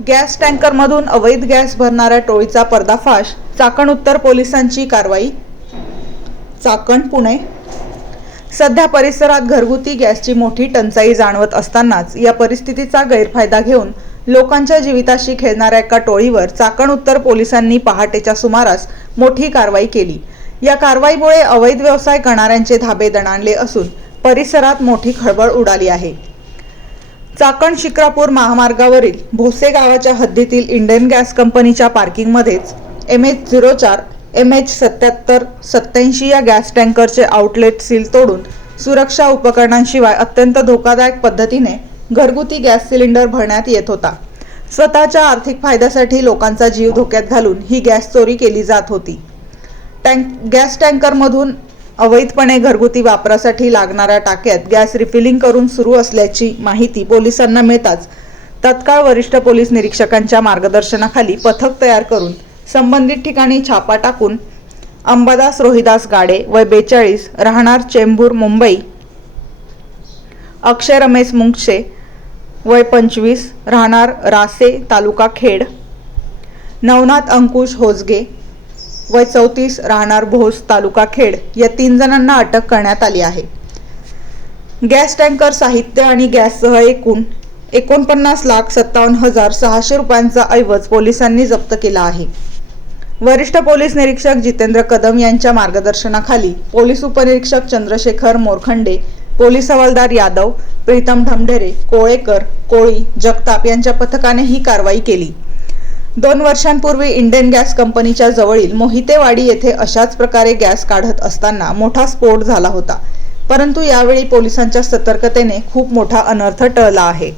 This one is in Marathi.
गॅस टँकरमधून अवैध गॅस भरणाऱ्या टोळीचा पर्दाफाश, चाकण उत्तर पोलिसांची कारवाई. चाकण पुणे. सध्या परिसरात घरगुती गॅसची मोठी टंचाई जाणवत असतानाच या परिस्थितीचा गैरफायदा घेऊन लोकांच्या जीविताशी खेळणाऱ्या एका टोळीवर चाकण उत्तर पोलिसांनी पहाटेच्या सुमारास मोठी कारवाई केली. या कारवाईमुळे अवैध व्यवसाय करणाऱ्यांचे धाबे दणाणले असून परिसरात मोठी खळबळ उडाली आहे. चाकण शिक्रापूर महामार्गावरील भोसे गावाच्या हद्दीतील इंडियन गॅस कंपनीच्या पार्किंगमध्येच MH04 MH7787 या गॅस टँकरचे आउटलेट सील तोडून सुरक्षा उपकरणांशिवाय अत्यंत धोकादायक पद्धतीने घरगुती गॅस सिलेंडर भरण्यात येत होता. स्वतःच्या आर्थिक फायद्यासाठी लोकांचा जीव धोक्यात घालून ही गॅस चोरी केली जात होती. गॅस टँकरमधून अवैधपणे घरगुती वापरासाठी लागणाऱ्या टाक्यात गॅस रिफिलिंग करून सुरू असल्याची माहिती पोलिसांना मिळताच तत्काळ वरिष्ठ पोलीस निरीक्षकांच्या मार्गदर्शनाखाली पथक तयार करून संबंधित ठिकाणी छापा टाकून अंबादास रोहिदास गाडे वय 42 राहणार चेंबूर मुंबई, अक्षय रमेश मुंगशे वय 25 राहणार रासे तालुका खेड, नवनाथ अंकुश होजगे वय 34 राहणार भोस तालुका खेड या 3 जणांना अटक करण्यात आली आहे. गॅस टँकर साहित्य आणि गॅससह एकूण 49,57,600 रुपयांचा ऐवज पोलिसांनी जप्त केला आहे. वरिष्ठ पोलीस निरीक्षक जितेंद्र कदम यांच्या मार्गदर्शनाखाली पोलीस उपनिरीक्षक चंद्रशेखर मोरखंडे, पोलीस हवालदार यादव, प्रीतम ढमढेरे, कोळेकर, कोळी, जगताप यांच्या पथकाने ही कारवाई केली. 2 वर्षांपूर्वी इंडियन गॅस कंपनीच्या जवळील मोहितेवाडी येथे अशाच प्रकारे गॅस काढत असताना मोठा स्फोट झाला होता. परंतु यावेळी पोलिसांच्या सतर्कतेने खूप मोठा अनर्थ टळला आहे.